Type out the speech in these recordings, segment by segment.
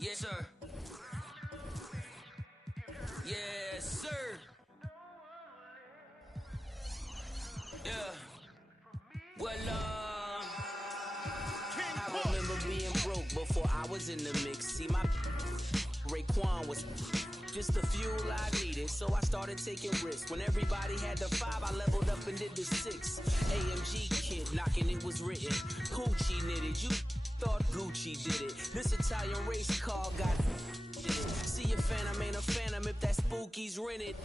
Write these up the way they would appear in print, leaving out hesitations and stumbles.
Yes, sir. Yes, sir. Yeah. Well, I remember being broke before I was in the mix. See, my Raekwon was just the fuel I needed, so I started taking risks. When everybody had the 5, I leveled up and did the 6. AMG kid knocking, it was written. Gucci knitted, you thought Gucci did it. This Italian race car got it. See a phantom, ain't a phantom if that spooky's rented.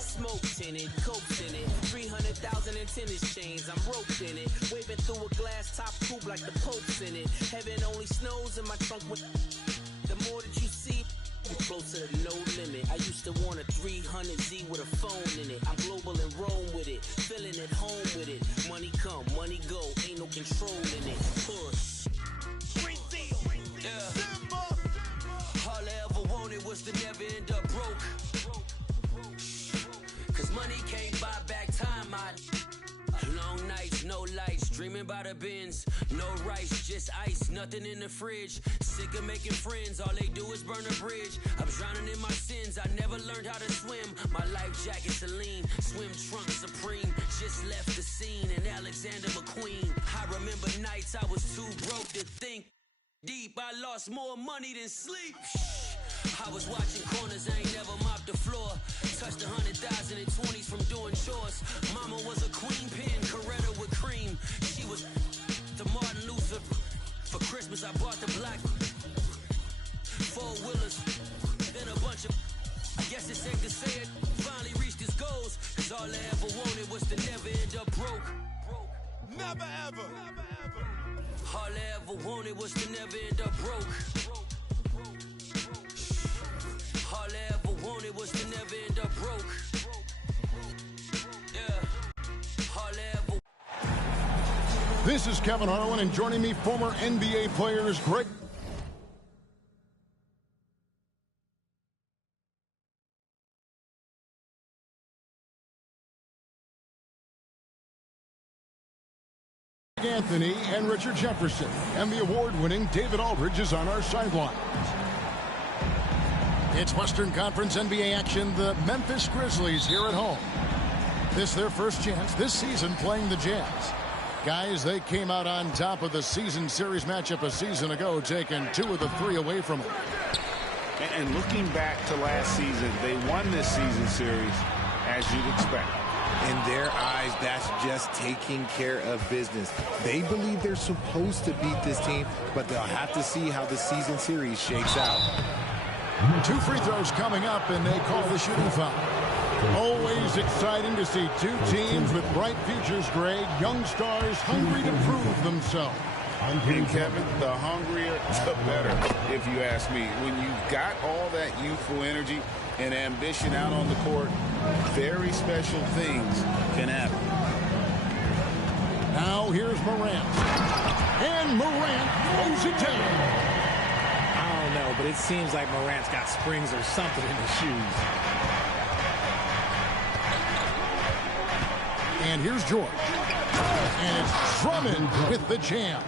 Smoked in it, coked in it, 300,000 in tennis chains, I'm roped in it. Waving through a glass top coupe like the Pope's in it. Heaven only snows in my trunk with the more that you see, you're closer to no limit. I used to want a 300Z with a phone in it. I'm global and Rome with it, feeling at home with it. Money come, money go, ain't no control in it. Push. Yeah. All I ever wanted was to never end up broke. Cause money can't buy back time, long nights, no lights, dreaming by the bins. No rice, just ice, nothing in the fridge. Sick of making friends, all they do is burn a bridge. I'm drowning in my sins, I never learned how to swim. My life jacket Celine, swim trunk Supreme. Just left the scene in Alexander McQueen. I remember nights I was too broke to think deep. I lost more money than sleep. I was watching corners, I ain't never mopped the floor. Touched 100,000 in 20s from doing chores. Mama was a queen pin, Coretta with cream. She was the Martin Luther. For Christmas I bought the black 4-wheelers. Then a bunch of, I guess it's safe to say it, finally reached his goals. Cause all I ever wanted was to never end up broke. Never ever. All I ever wanted was to never end up broke. All I ever wanted was to never end up broke. Yeah. All I ever. This is Kevin Harlan, and joining me, former NBA players Greg. Anthony and Richard Jefferson, and the award-winning David Aldridge is on our sideline. It's Western Conference NBA action. The Memphis Grizzlies here at home. This their first chance this season playing the Jazz. Guys, they came out on top of the season series matchup a season ago, taking 2 of the 3 away from them. And looking back to last season, they won this season series as you'd expect. In their eyes, that's just taking care of business. They believe they're supposed to beat this team, but they'll have to see how the season series shakes out. 2 free throws coming up, and they call the shooting foul. Always exciting to see 2 teams with bright futures, Greg. Young stars hungry to prove themselves. And Kevin, the hungrier, the better, if you ask me. When you've got all that youthful energy and ambition out on the court, very special things can happen. Now here's Morant. And Morant throws it down. I don't know, but it seems like Morant's got springs or something in his shoes. And here's George. And it's Drummond with the jam.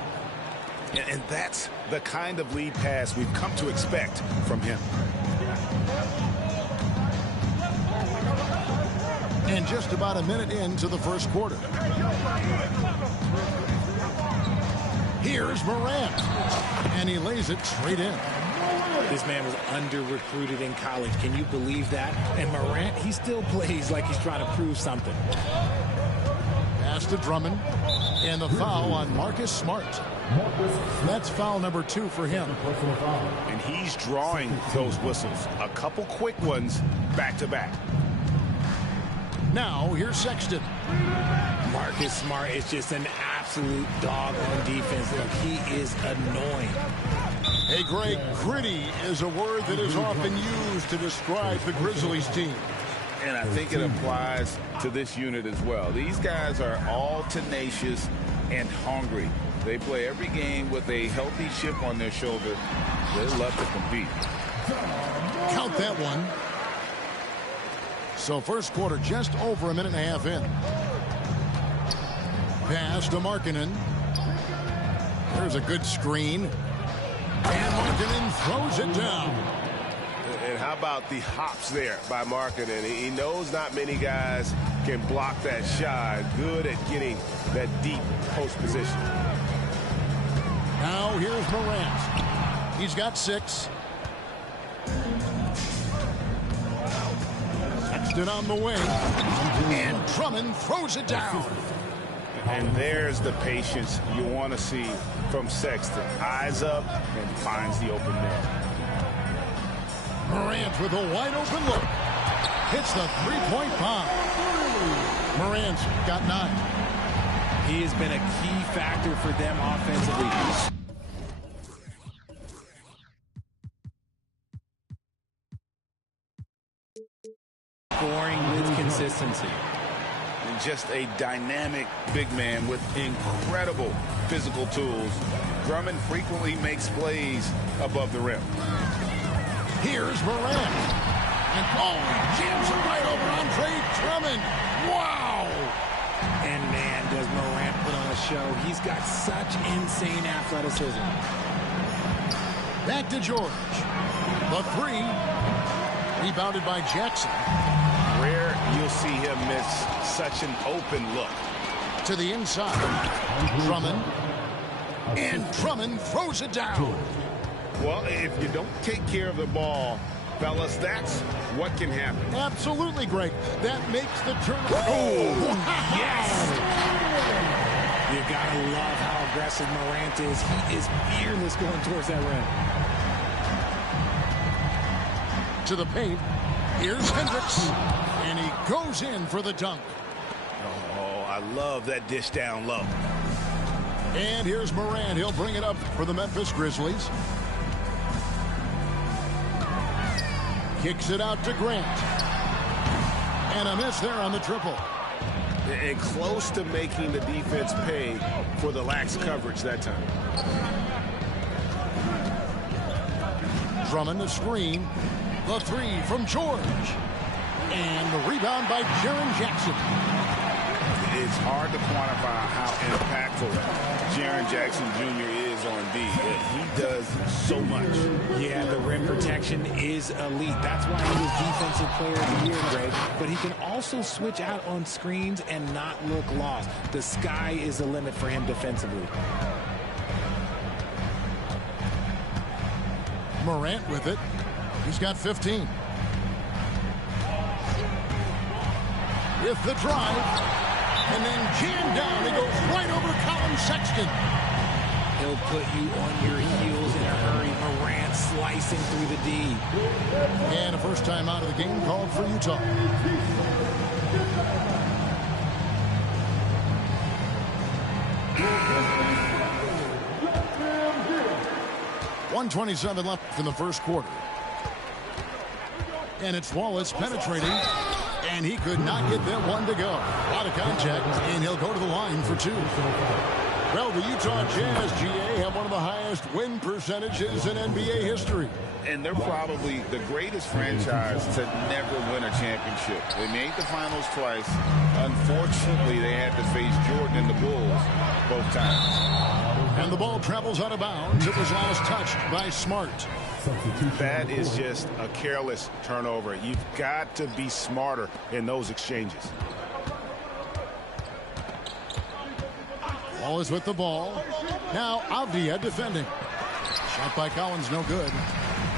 And that's the kind of lead pass we've come to expect from him. And just about a minute into the first quarter. Here's Morant. And he lays it straight in. This man was under-recruited in college. Can you believe that? And Morant, he still plays like he's trying to prove something. Pass to Drummond. And the foul on Marcus Smart. That's foul number 2 for him. And he's drawing those whistles. A couple quick ones back-to-back. Now, here's Sexton. Marcus Smart is just an absolute dog on defense. Look, he is annoying. Hey, Greg, gritty is a word that is often used to describe the Grizzlies team. And I think it applies to this unit as well. These guys are all tenacious and hungry. They play every game with a healthy chip on their shoulder. They love to compete. Count that one. So first quarter just over a minute and a half in. Pass to Markkanen. There's a good screen. And Markkanen throws it down. And how about the hops there by Markkanen? He knows not many guys can block that shot. Good at getting that deep post position. Now here's Morant. He's got 6. Sexton on the wing. And Drummond throws it down. And there's the patience you want to see from Sexton. Eyes up and finds the open man. Morant with a wide open look. Hits the three-point bomb. Morant's got 9. He has been a key factor for them offensively. Scoring with consistency. And just a dynamic big man with incredible physical tools. Drummond frequently makes plays above the rim. Here's Morant. And jams it right over Andre Drummond. Wow! And man, does Morant put on a show. He's got such insane athleticism. Back to George. The 3. Rebounded by Jackson. Rare you'll see him miss such an open look. To the inside. Drummond. And Drummond throws it down. Well, if you don't take care of the ball, fellas, that's what can happen. Absolutely, Greg. That makes the turn. Oh, yes! You gotta love how aggressive Morant is. He is fearless going towards that rim. To the paint. Here's Hendricks. And he goes in for the dunk. Oh, I love that dish down low. And here's Morant. He'll bring it up for the Memphis Grizzlies. Kicks it out to Grant. And a miss there on the triple. And close to making the defense pay for the lax coverage that time. Drummond the screen. The 3 from George. And the rebound by Jaren Jackson. It's hard to quantify how impactful Jaren Jackson Jr. is on D. He does so much. Yeah, the rim protection is elite. That's why he was Defensive Player of the Year, Greg. But he can also switch out on screens and not look lost. The sky is the limit for him defensively. Morant with it. He's got 15. With the drive. And then jammed down. He goes right over Colin Sexton. He'll put you on your heels in a hurry. Morant slicing through the D. And a first time out of the game called for Utah. .127 left in the first quarter. And it's Wallace penetrating. And he could not get that one to go. Out of contact, and he'll go to the line for 2. Well, the Utah Jazz, GA, have one of the highest win percentages in NBA history. And they're probably the greatest franchise to never win a championship. They made the finals twice. Unfortunately, they had to face Jordan and the Bulls both times. And the ball travels out of bounds. It was last touched by Smart. That is just a careless turnover. You've got to be smarter in those exchanges. Wallace with the ball. Now Avdia defending. Shot by Collins, no good.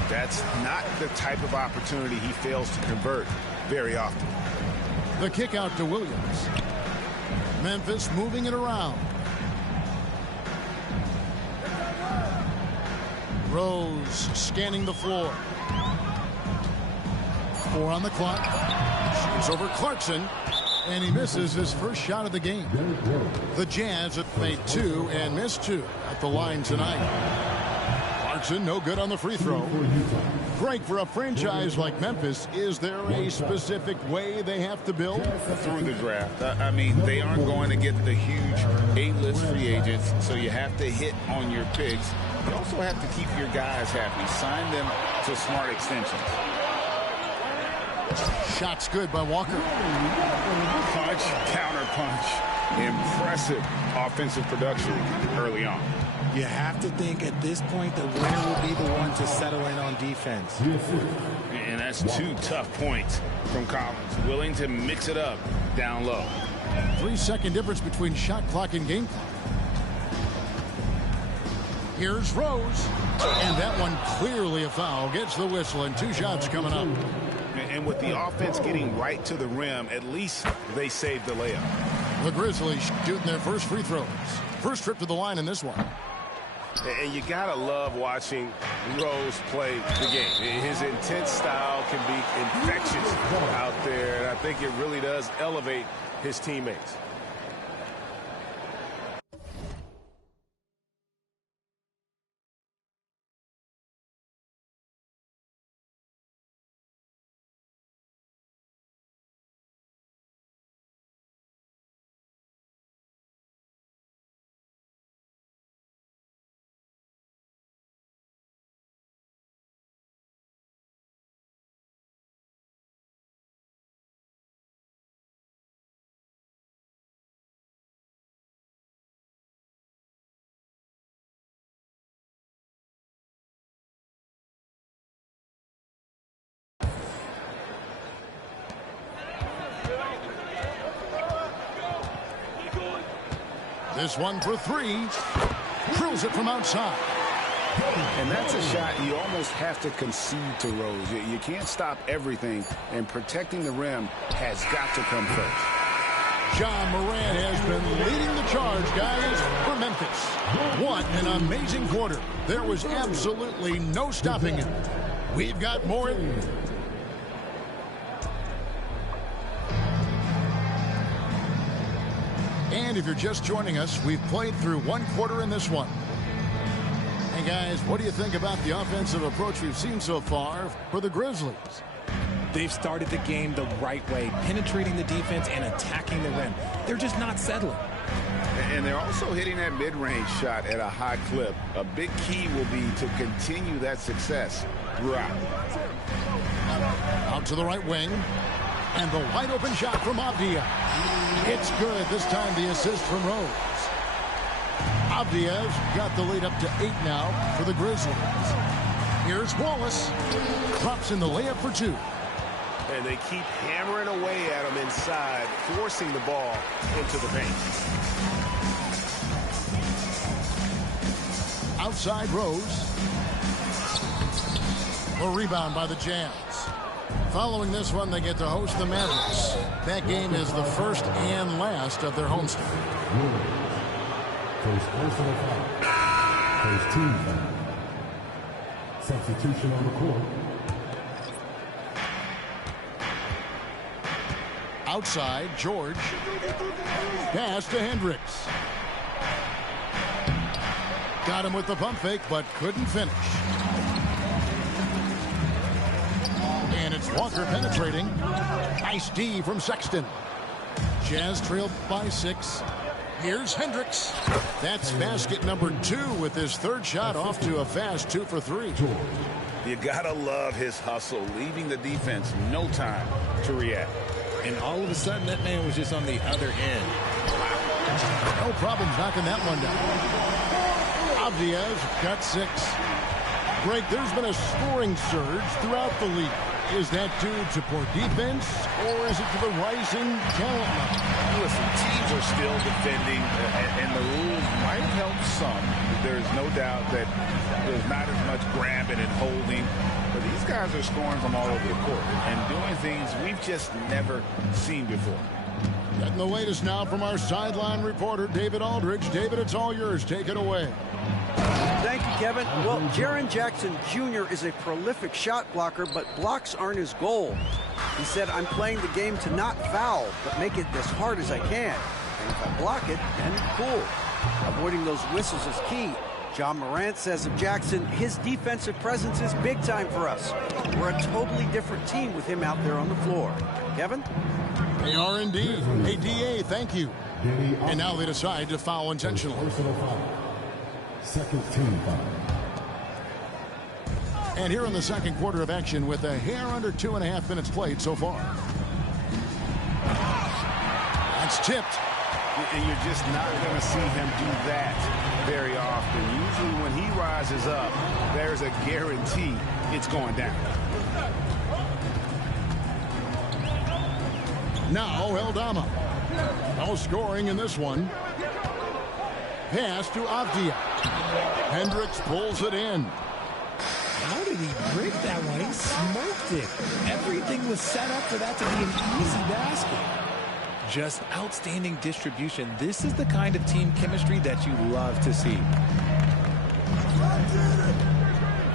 That's not the type of opportunity he fails to convert very often. The kick out to Williams. Memphis moving it around. Rose scanning the floor. 4 on the clock. Shoots over Clarkson. And he misses his first shot of the game. The Jazz have made 2 and missed 2 at the line tonight. Clarkson no good on the free throw. Greg, for a franchise like Memphis, is there a specific way they have to build? Through the draft. I mean, they aren't going to get the huge A-list free agents, so you have to hit on your picks. You also have to keep your guys happy. Sign them to smart extensions. Shots good by Walker. Punch, counter punch. Impressive offensive production early on. You have to think at this point the winner will be the one to settle in on defense. And that's 2 tough points from Collins, willing to mix it up down low. 3-second difference between shot clock and game clock. Here's Rose. And that one clearly a foul. Gets the whistle, and 2 shots coming up. And with the offense getting right to the rim, at least they saved the layup. The Grizzlies shooting their first free throws. First trip to the line in this one. And you gotta love watching Rose play the game. His intense style can be infectious out there, and I think it really does elevate his teammates. This one for 3. Drills it from outside. And that's a shot you almost have to concede to Rose. You can't stop everything, and protecting the rim has got to come first. Ja Morant has been leading the charge, guys, for Memphis. What an amazing quarter. There was absolutely no stopping him. We've got more. And if you're just joining us, we've played through 1 quarter in this one. Hey, guys, what do you think about the offensive approach we've seen so far for the Grizzlies? They've started the game the right way, penetrating the defense and attacking the rim. They're just not settling. And they're also hitting that mid-range shot at a high clip. A big key will be to continue that success throughout. Out to the right wing. And the wide open shot from Avdija. It's good. This time the assist from Rose. Avdija's got the lead up to 8 now for the Grizzlies. Here's Wallace. Drops in the layup for 2. And they keep hammering away at him inside, forcing the ball into the paint. Outside Rose. A rebound by the Jazz. Following this one, they get to host the Mavericks. That game is the first and last of their homestand. First personal foul. First team foul. Substitution on the court. Outside, George. Pass to Hendricks. Got him with the pump fake, but couldn't finish. And it's Walker penetrating. Nice D from Sexton. Jazz trailed by 6. Here's Hendricks. That's basket number 2 with his 3rd shot off to a fast 2 for 3. You gotta love his hustle, leaving the defense no time to react. And all of a sudden, that man was just on the other end. No problems knocking that one down. Avdija's got 6. Greg, there's been a scoring surge throughout the league. Is that due to poor defense, or is it to the rising talent level? Listen, teams are still defending, and the rules might help some. There's no doubt that there's not as much grabbing and holding. But these guys are scoring from all over the court and doing things we've just never seen before. Getting the latest now from our sideline reporter, David Aldridge. David, it's all yours. Take it away. Thank you, Kevin. Well, Jaren Jackson Jr. is a prolific shot blocker, but blocks aren't his goal. He said, I'm playing the game to not foul, but make it as hard as I can. And if I block it, then cool. Avoiding those whistles is key. Ja Morant says of Jackson, his defensive presence is big time for us. We're a totally different team with him out there on the floor. Kevin? They are indeed. Hey, DA, thank you. And now they decide to foul intentionally. Personal foul. Second team foul. And here in the second quarter of action with a hair under 2.5 minutes played so far. That's tipped. And you're just not going to see him do that very often. Usually when he rises up, there's a guarantee it's going down. Now Aldama. No scoring in this one. Pass to Avdia. Hendricks pulls it in. How did he break that one? He smoked it. Everything was set up for that to be an easy basket. Just outstanding distribution. This is the kind of team chemistry that you love to see.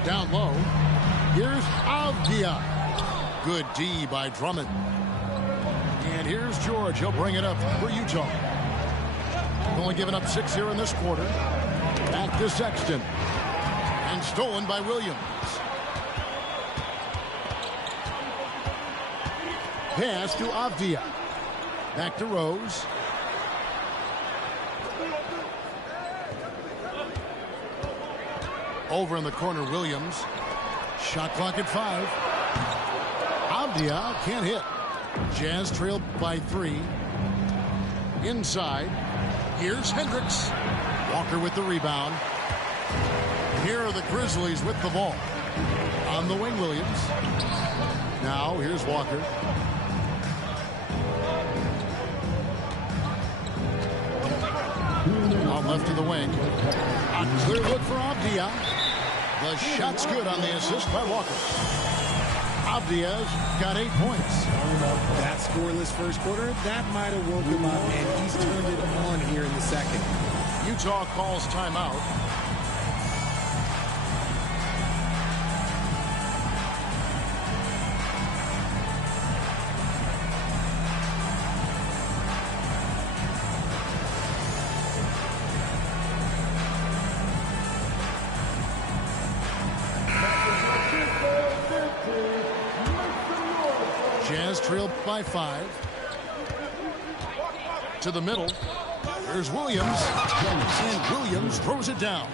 Down low. Here's Avdia. Good D by Drummond. And here's George. He'll bring it up for Utah. Only given up 6 here in this quarter. Back to Sexton. And stolen by Williams. Pass to Avdia. Back to Rose. Over in the corner, Williams. Shot clock at 5. Avdia can't hit. Jazz trail by 3. Inside. Here's Hendricks. Walker with the rebound. Here are the Grizzlies with the ball. On the wing, Williams. Now, here's Walker. On left of the wing. A clear look for Avdia. The shot's good on the assist by Walker. Avdia's got 8 points. That scoreless first quarter, that might have woke him up, and he's turned it on here in the second. Utah calls timeout. Jazz trailed by 5. To the middle. There's Williams. And Williams throws it down.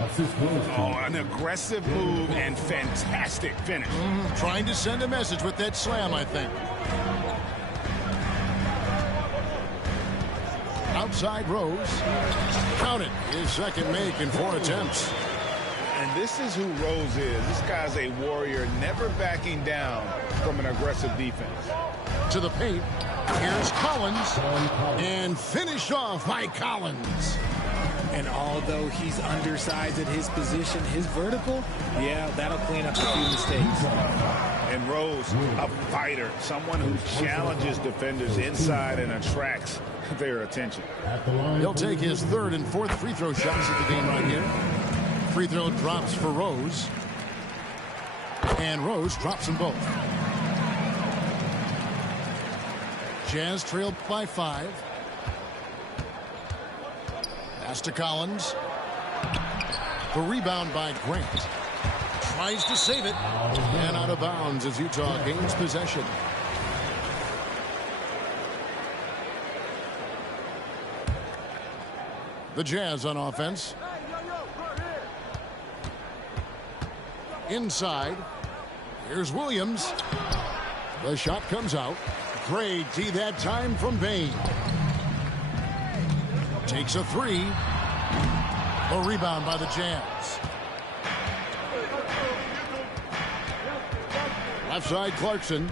Oh, an aggressive move and fantastic finish. Trying to send a message with that slam, I think. Outside Rose. Count it. His second make in 4 attempts. And this is who Rose is. This guy's a warrior, never backing down from an aggressive defense. To the paint. Here's Collins. And finished off by Collins. And although he's undersized at his position, his vertical, yeah, that'll clean up a few mistakes. And Rose, a fighter, someone who challenges defenders inside and attracts their attention. He'll take his 3rd and 4th free throw shots at the game right here. Free throw drops for Rose. And Rose drops them both. Jazz trailed by 5. Pass to Collins. The rebound by Grant. Tries to save it. And out of bounds as Utah gains possession. The Jazz on offense. Inside. Here's Williams. The shot comes out. Great D that time from Bain. Takes a 3. A rebound by the Jazz. Left side, Clarkson.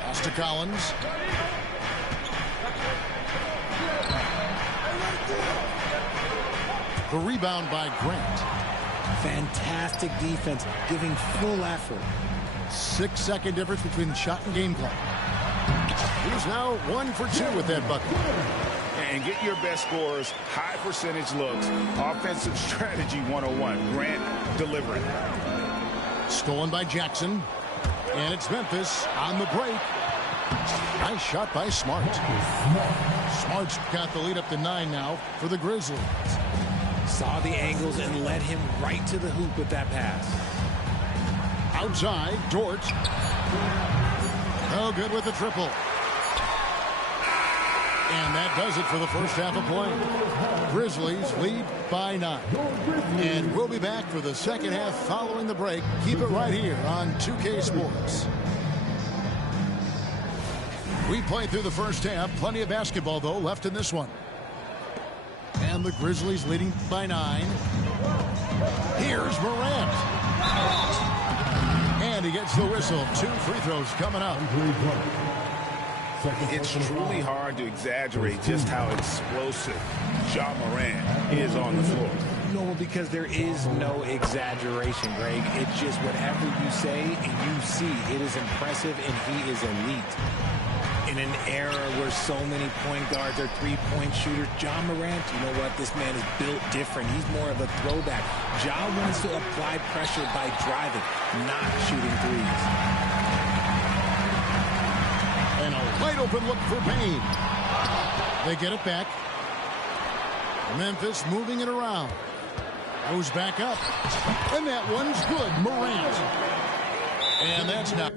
Pass to Collins. The rebound by Grant. Fantastic defense, giving full effort. 6-second difference between shot and game clock. He's now 1 for 2 with that bucket. And get your best scorers, high percentage looks, offensive strategy 101. Grant delivering. Stolen by Jackson. And it's Memphis on the break. Nice shot by Smart. Smart's got the lead up to 9 now for the Grizzlies. Saw the angles and led him right to the hoop with that pass. Outside, Dort. Oh, good with the triple. And that does it for the first half of play. Grizzlies lead by 9. And we'll be back for the second half following the break. Keep it right here on 2K Sports. We played through the first half. Plenty of basketball, though, left in this one. And the Grizzlies leading by 9. Here's Morant. And he gets the whistle. 2 free throws coming up. It's truly hard to exaggerate just how explosive Ja Morant is on the floor. No, because there is no exaggeration, Greg. It's just whatever you say and you see. It is impressive, and he is elite. In an era where so many point guards are three-point shooters, Ja Morant, you know what? This man is built different. He's more of a throwback. Ja wants to apply pressure by driving, not shooting threes. And a wide open look for Payne. They get it back. Memphis moving it around. Goes back up. And that one's good. Morant. And that's not.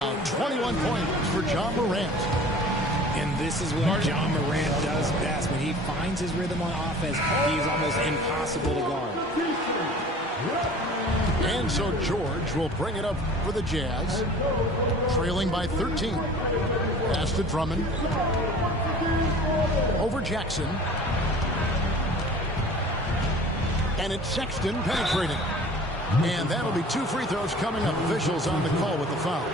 Now 21 points for Ja Morant. And this is what Ja Morant does best. When he finds his rhythm on offense, he's almost impossible to guard. And so George will bring it up for the Jazz. Trailing by 13. Pass to Drummond. Over Jackson. And it's Sexton penetrating. And that'll be 2 free throws coming up. Officials on the call with the foul.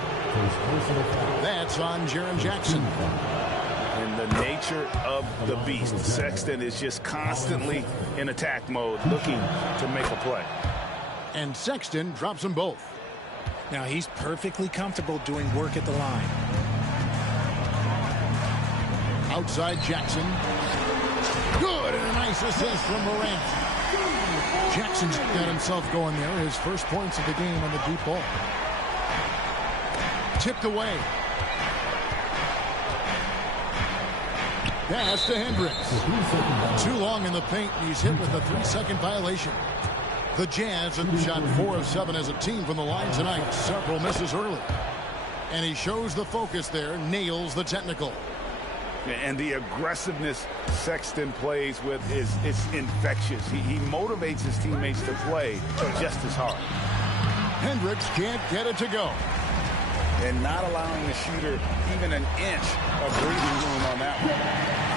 That's on Jaren Jackson. And the nature of the beast, Sexton is just constantly in attack mode, looking to make a play. And Sexton drops them both. Now he's perfectly comfortable doing work at the line. Outside Jackson. Good, and a nice assist from Morant. Jackson's got himself going there. His first points of the game on the deep ball. Tipped away. Pass to Hendricks. Too long in the paint, and he's hit with a 3-second violation. The Jazz have shot 4 of 7 as a team from the line tonight. Several misses early. And he shows the focus there, nails the technical. And the aggressiveness Sexton plays with is infectious. He motivates his teammates to play just as hard. Hendricks can't get it to go. And not allowing the shooter even an inch of breathing room on that one.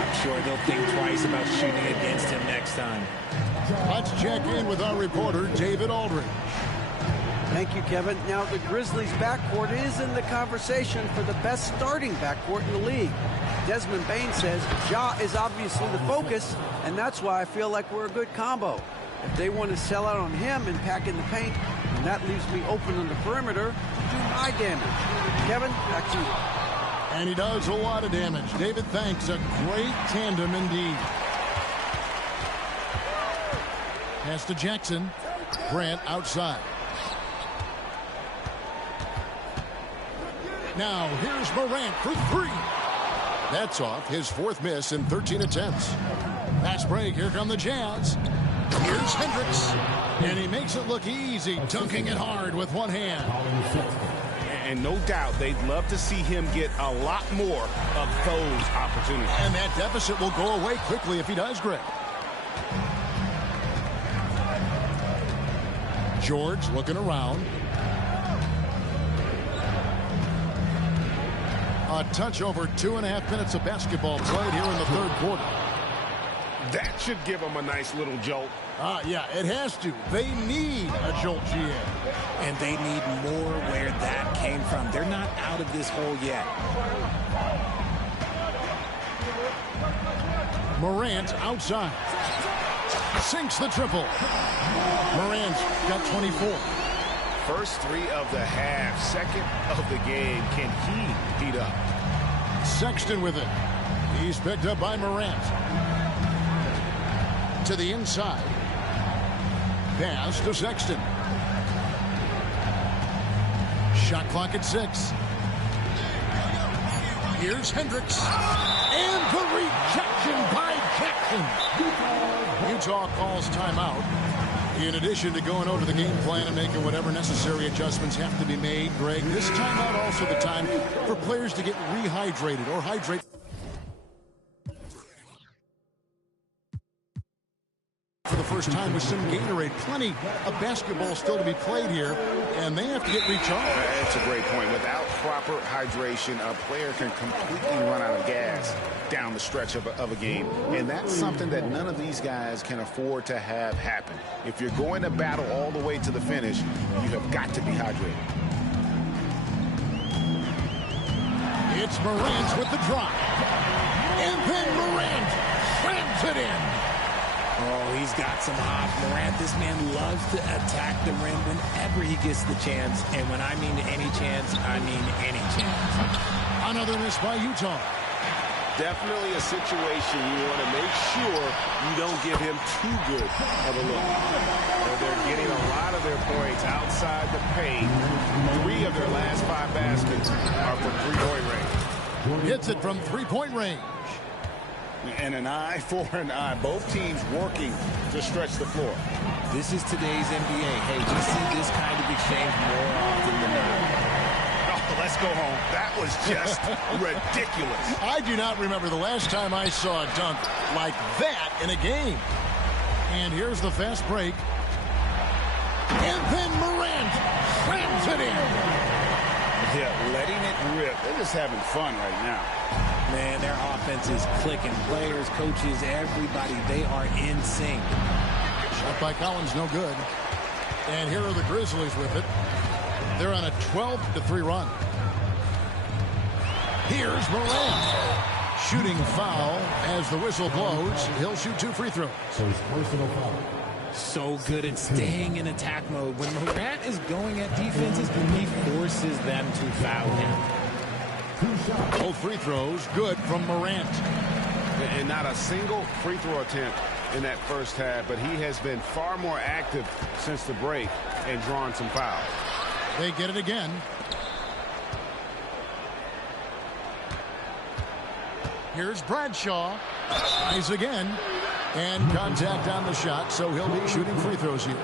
I'm sure they'll think twice about shooting against him next time. Let's check in with our reporter, David Aldridge. Thank you, Kevin. Now, the Grizzlies' backcourt is in the conversation for the best starting backcourt in the league. Desmond Bane says Ja is obviously the focus, and that's why I feel like we're a good combo. If they want to sell out on him and pack in the paint, then that leaves me open on the perimeter to do my damage. Kevin, back to you. And he does a lot of damage. David, thanks. A great tandem indeed. Pass to Jackson. Grant outside. Now here's Morant for 3. That's off, his 4th miss in 13 attempts. Fast break, here come the Jazz. Here's Hendricks. And he makes it look easy, dunking it hard with one hand. And no doubt they'd love to see him get a lot more of those opportunities. And that deficit will go away quickly if he does, Greg. George looking around. A touch over 2.5 minutes of basketball played here in the 3rd quarter. That should give them a nice little jolt. Yeah, it has to. They need a jolt, GA. And they need more where that came from. They're not out of this hole yet. Morant outside. Sinks the triple. Morant's got 24. First 3 of the half, 2nd of the game. Can he heat up? Sexton with it. He's picked up by Morant. To the inside. Pass to Sexton. Shot clock at 6. Here's Hendricks. And the rejection by Jackson. Utah calls timeout. In addition to going over the game plan and making whatever necessary adjustments have to be made, Greg, this timeout also the time for players to get rehydrated or hydrate for the first time with some Gatorade. Plenty of basketball still to be played here, and they have to get recharged. That's a great point. Without proper hydration, a player can completely run out of gas down the stretch of a game, and that's something that none of these guys can afford to have happen. If you're going to battle all the way to the finish, you have got to be hydrated. It's Morant with the drop, and then Morant slams it in. Oh, he's got some hop. Morant, this man loves to attack the rim whenever he gets the chance. And when I mean any chance, I mean any chance. Another miss by Utah. Definitely a situation you want to make sure you don't give him too good of a look. They're getting a lot of their points outside the paint. 3 of their last 5 baskets are from three-point range. Hits it from three-point range. And an eye for an eye. Both teams working to stretch the floor. This is today's NBA. Hey, we see this kind of exchange more often than not. Oh, let's go home. That was just ridiculous. I do not remember the last time I saw a dunk like that in a game. And here's the fast break. And then Morant slams it in. Yeah, letting it rip. They're just having fun right now. Man, their offense is clicking. Players, coaches, everybody, they are in sync. Shot by Collins, no good. And here are the Grizzlies with it. They're on a 12-3 run. Here's Morant. Shooting foul as the whistle blows. He'll shoot 2 free throws. So it's personal foul. So good at staying in attack mode. When Morant is going at defenses, he forces them to foul him. Both free throws good from Morant. And not a single free throw attempt in that first half, but he has been far more active since the break and drawn some fouls. They get it again. Here's Bradshaw. Tries again. And contact on the shot, so he'll be shooting free throws here.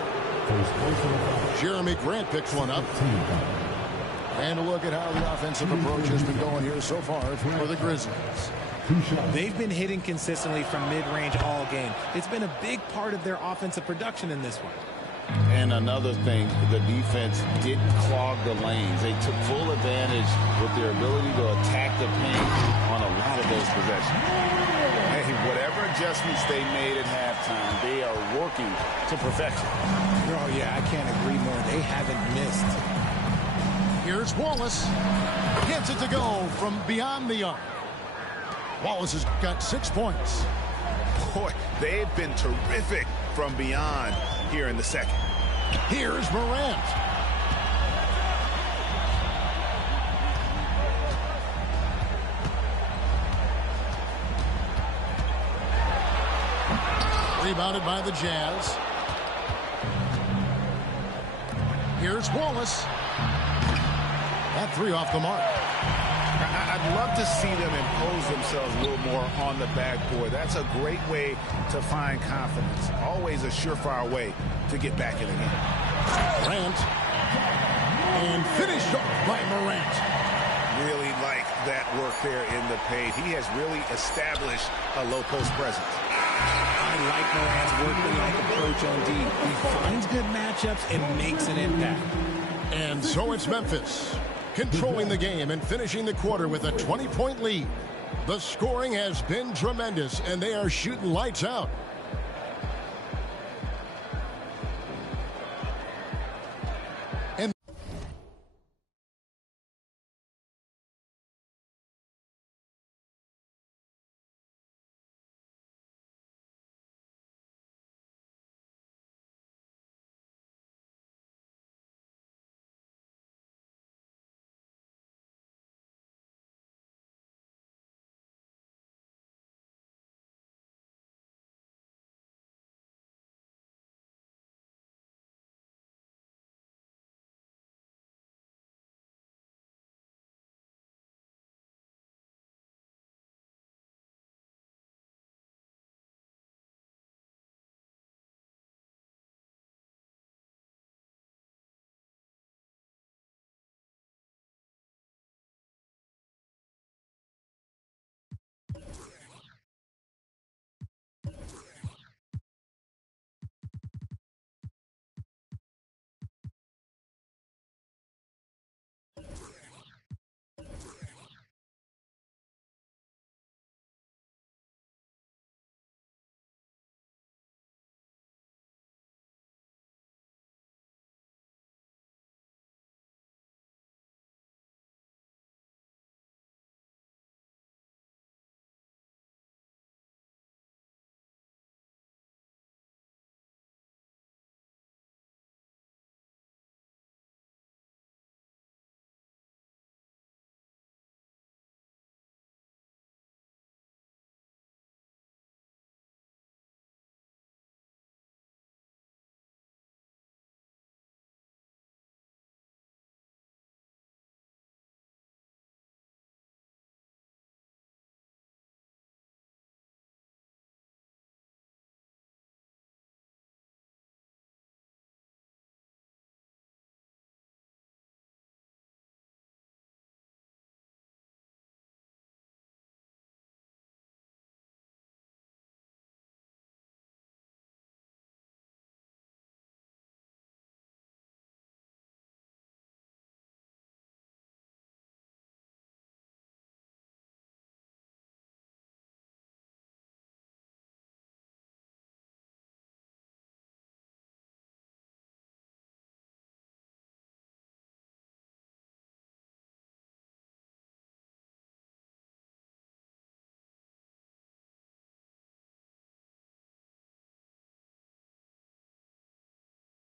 Jeremy Grant picks one up. And a look at how the offensive approach has been going here so far for the Grizzlies. They've been hitting consistently from mid-range all game. It's been a big part of their offensive production in this one. And another thing, the defense didn't clog the lanes. They took full advantage with their ability to attack the paint on a lot of those possessions. Hey, whatever adjustments they made at halftime, they are working to perfection. Oh, yeah, I can't agree more. They haven't missed. Here's Wallace. Gets it to go from beyond the arc. Wallace has got 6 points. Boy, they've been terrific from beyond here in the second. Here's Morant. Rebounded by the Jazz. Here's Wallace. That 3 off the mark. I'd love to see them impose themselves a little more on the backboard. That's a great way to find confidence. Always a surefire way to get back in the game. Morant. And finished off by Morant. Really like that work there in the paint. He has really established a low post presence. I like Morant's work-like approach on D. He finds good matchups and makes an impact. And so it's Memphis, controlling the game and finishing the quarter with a 20-point lead. The scoring has been tremendous, and they are shooting lights out.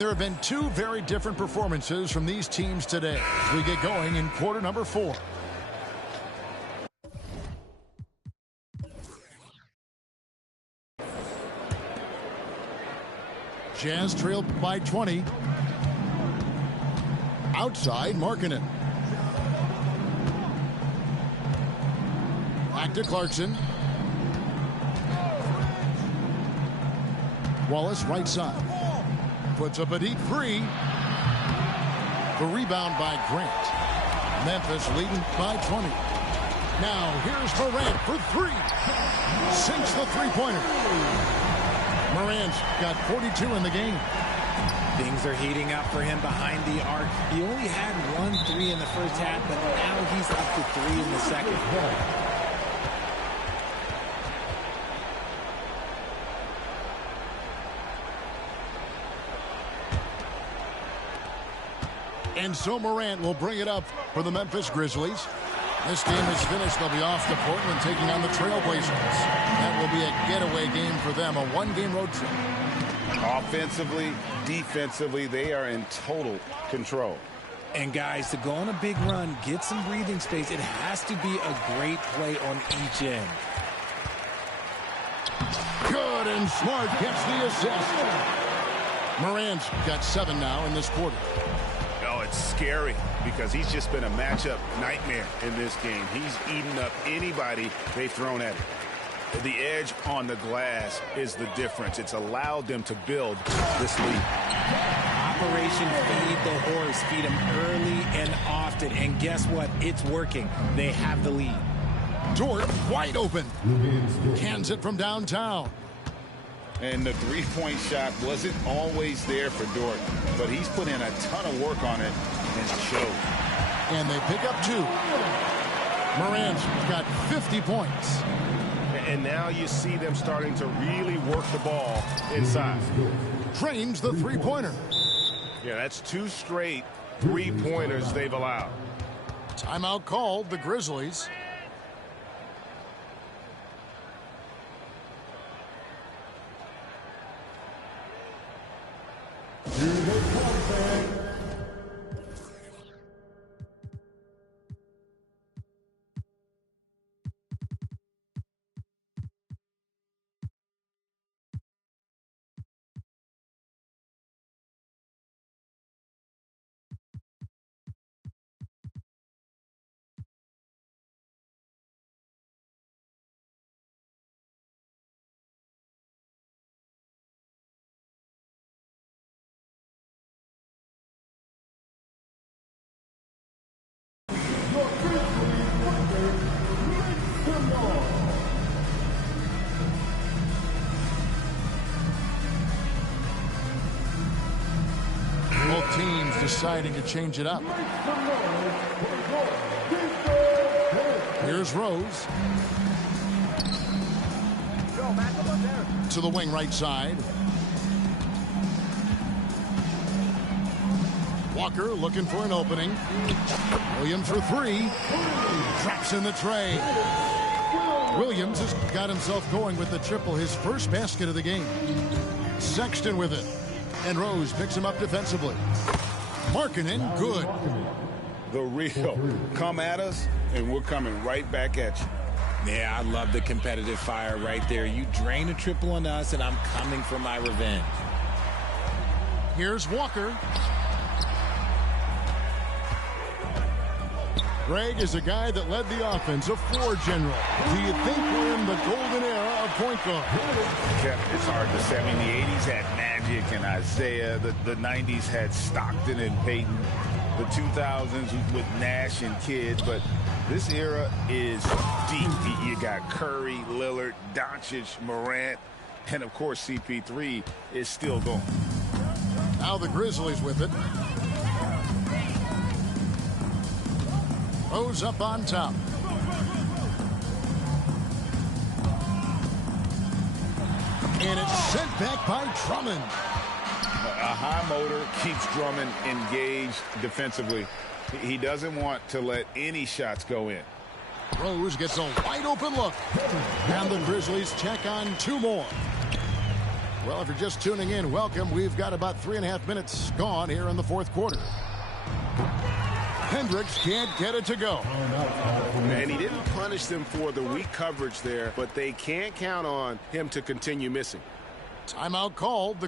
There have been two very different performances from these teams today as we get going in quarter number 4. Jazz trailed by 20. Outside, Markkanen. Back to Clarkson. Wallace right side. Puts up a deep 3. The rebound by Grant. Memphis leading by 20. Now here's Morant for 3. Sinks the three-pointer. Morant's got 42 in the game. Things are heating up for him behind the arc. He only had 1 3 in the first half, but now he's up to 3 in the second. And so Morant will bring it up for the Memphis Grizzlies. This game is finished. They'll be off to Portland taking on the Trailblazers. That will be a getaway game for them, a 1-game road trip. Offensively, defensively, they are in total control. And guys, to go on a big run, get some breathing space, it has to be a great play on each end. Good, and Smart gets the assist. Morant's got 7 now in this quarter. Oh, it's scary because he's just been a matchup nightmare in this game. He's eaten up anybody they've thrown at him. The edge on the glass is the difference. It's allowed them to build this lead. Operation Feed the Horse. Feed him early and often. And guess what? It's working. They have the lead. Dort wide open. Cans it from downtown. And the three-point shot wasn't always there for Dort, but he's put in a ton of work on it and it showed. And they pick up 2. Morant's got 50 points. And now you see them starting to really work the ball inside. Drains the three-pointer. Yeah, that's 2 straight three-pointers they've allowed. Timeout called, the Grizzlies. Both teams deciding to change it up. Here's Rose. To the wing right side. Walker looking for an opening. Williams for 3. Traps in the tray. Williams has got himself going with the triple, his first basket of the game. Sexton with it. And Rose picks him up defensively. Markkanen, good. The real. Come at us, and we're coming right back at you. Yeah, I love the competitive fire right there. You drain a triple on us, and I'm coming for my revenge. Here's Walker. Greg is a guy that led the offense, a floor general. Do you think we're in the golden era of point guard? It's hard to say. I mean, the 80s had Magic and Isaiah. The 90s had Stockton and Peyton. The 2000s with Nash and Kidd. But this era is deep. You got Curry, Lillard, Doncic, Morant, and, of course, CP3 is still going. Now the Grizzlies with it. Rose up on top. And it's sent back by Drummond. A high motor keeps Drummond engaged defensively. He doesn't want to let any shots go in. Rose gets a wide open look. And the Grizzlies check on 2 more. Well, if you're just tuning in, welcome. We've got about 3.5 minutes gone here in the fourth quarter. Hendricks can't get it to go. And he didn't punish them for the weak coverage there, but they can't count on him to continue missing. Timeout called.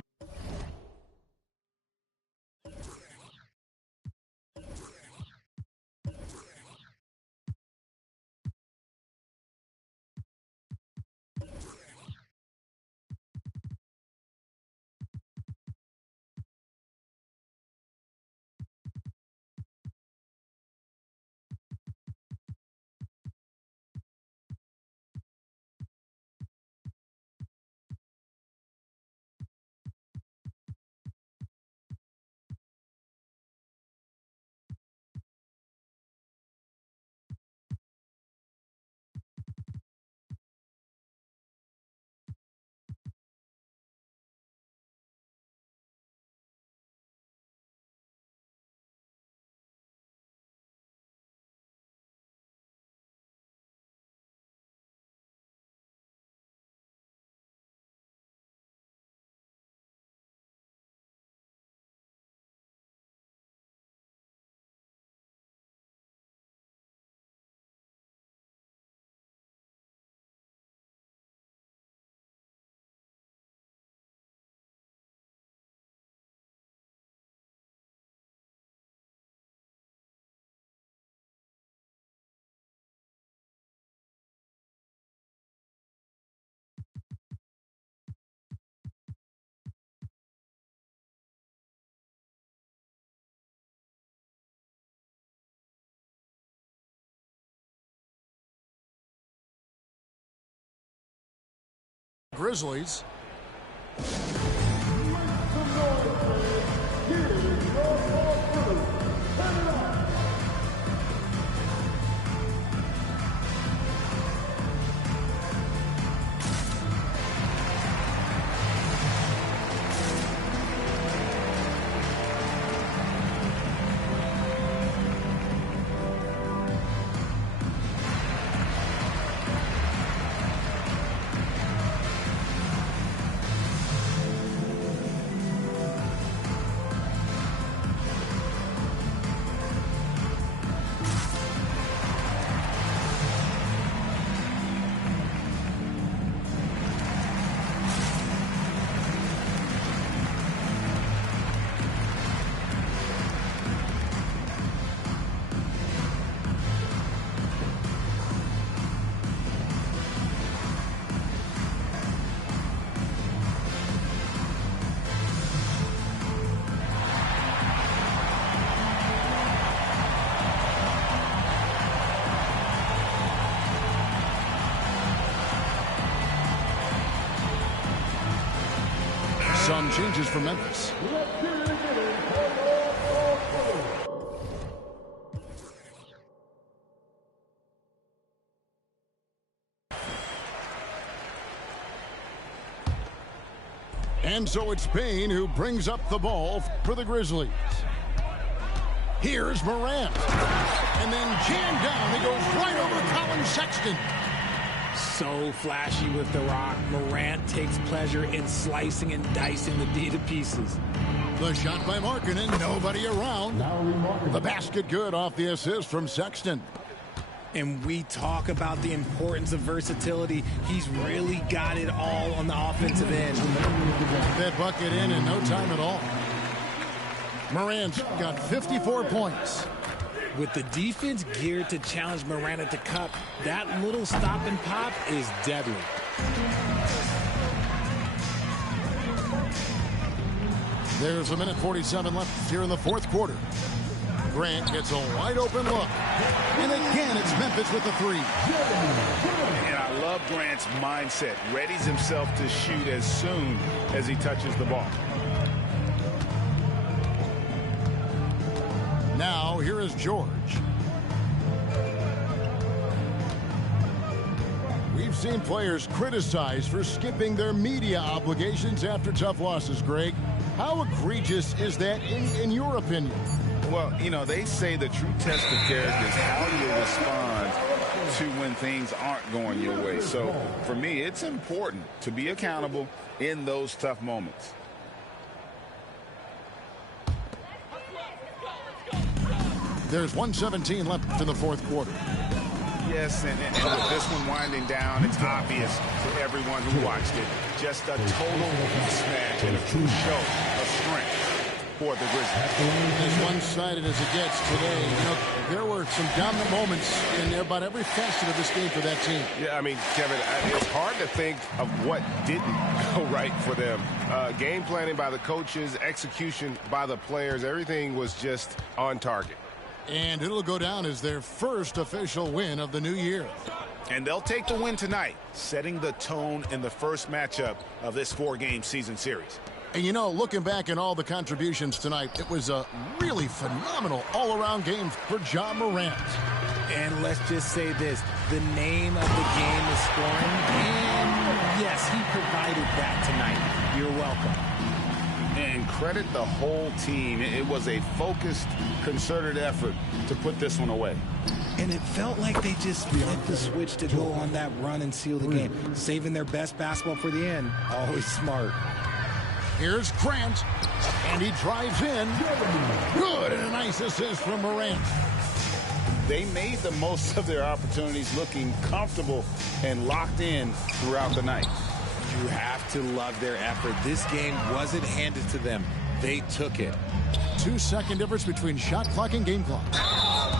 Grizzlies. Some changes for Memphis. And so it's Payne who brings up the ball for the Grizzlies. Here's Morant. And then jammed down. He goes right over Colin Sexton. So flashy with the rock. Morant takes pleasure in slicing and dicing the D to pieces. The shot by Markkanen, nobody around. The basket good off the assist from Sexton. And we talk about the importance of versatility. He's really got it all on the offensive end. That bucket in no time at all. Morant's got 54 points. With the defense geared to challenge Morant at the cup, that little stop and pop is deadly. There's a minute 47 left here in the fourth quarter. Grant gets a wide open look. And again, it's Memphis with the three. And I love Grant's mindset. Readies himself to shoot as soon as he touches the ball. Now, here is George. We've seen players criticized for skipping their media obligations after tough losses, Greg. How egregious is that in your opinion? Well, you know, they say the true test of character is how you respond to when things aren't going your way. So for me, it's important to be accountable in those tough moments. There's 1:17 left in the fourth quarter. Yes, and with this one winding down, it's obvious to everyone who watched it. Just a total mismatch and a true show of strength for the Grizzlies. As one-sided as it gets today, you know, there were some dominant moments in about every facet of this game for that team. Yeah, I mean, Kevin, it's hard to think of what didn't go right for them. Game planning by the coaches, execution by the players, everything was just on target. And it'll go down as their first official win of the new year. And they'll take the win tonight, setting the tone in the first matchup of this 4-game season series. And you know, looking back at all the contributions tonight, it was a really phenomenal all-around game for Ja Morant. And let's just say this, the name of the game is scoring, and yes, he provided that tonight. You're welcome. And credit the whole team. It was a focused, concerted effort to put this one away. And it felt like they just flipped the switch to go on that run and seal the game. Saving their best basketball for the end. Always smart. Here's Grant, and he drives in. Good, and a nice assist from Morant. They made the most of their opportunities, looking comfortable and locked in throughout the night. You have to love their effort. This game wasn't handed to them. They took it. 2-second difference between shot clock and game clock.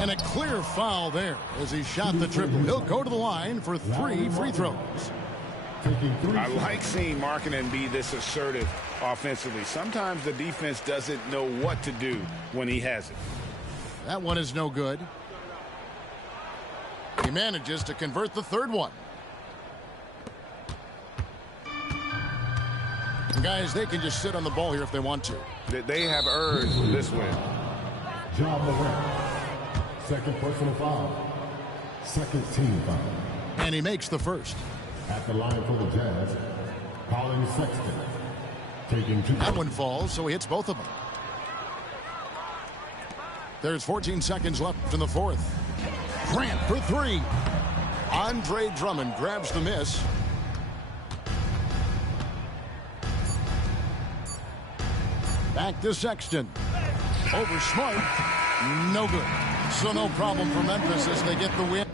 And a clear foul there as he shot the triple. He'll go to the line for 3 free throws. I like seeing Markkanen be this assertive offensively. Sometimes the defense doesn't know what to do when he has it. That one is no good. He manages to convert the third one. And guys, they can just sit on the ball here if they want to. They have earned this win. Ja Morant, second personal foul, second team foul. And he makes the first. At the line for the Jazz, Colin Sexton, taking 2. That one falls, so he hits both of them. There's 14 seconds left in the fourth. Grant for 3. Andre Drummond grabs the miss. Back to Sexton. Over Smart. No good. So no problem for Memphis as they get the win.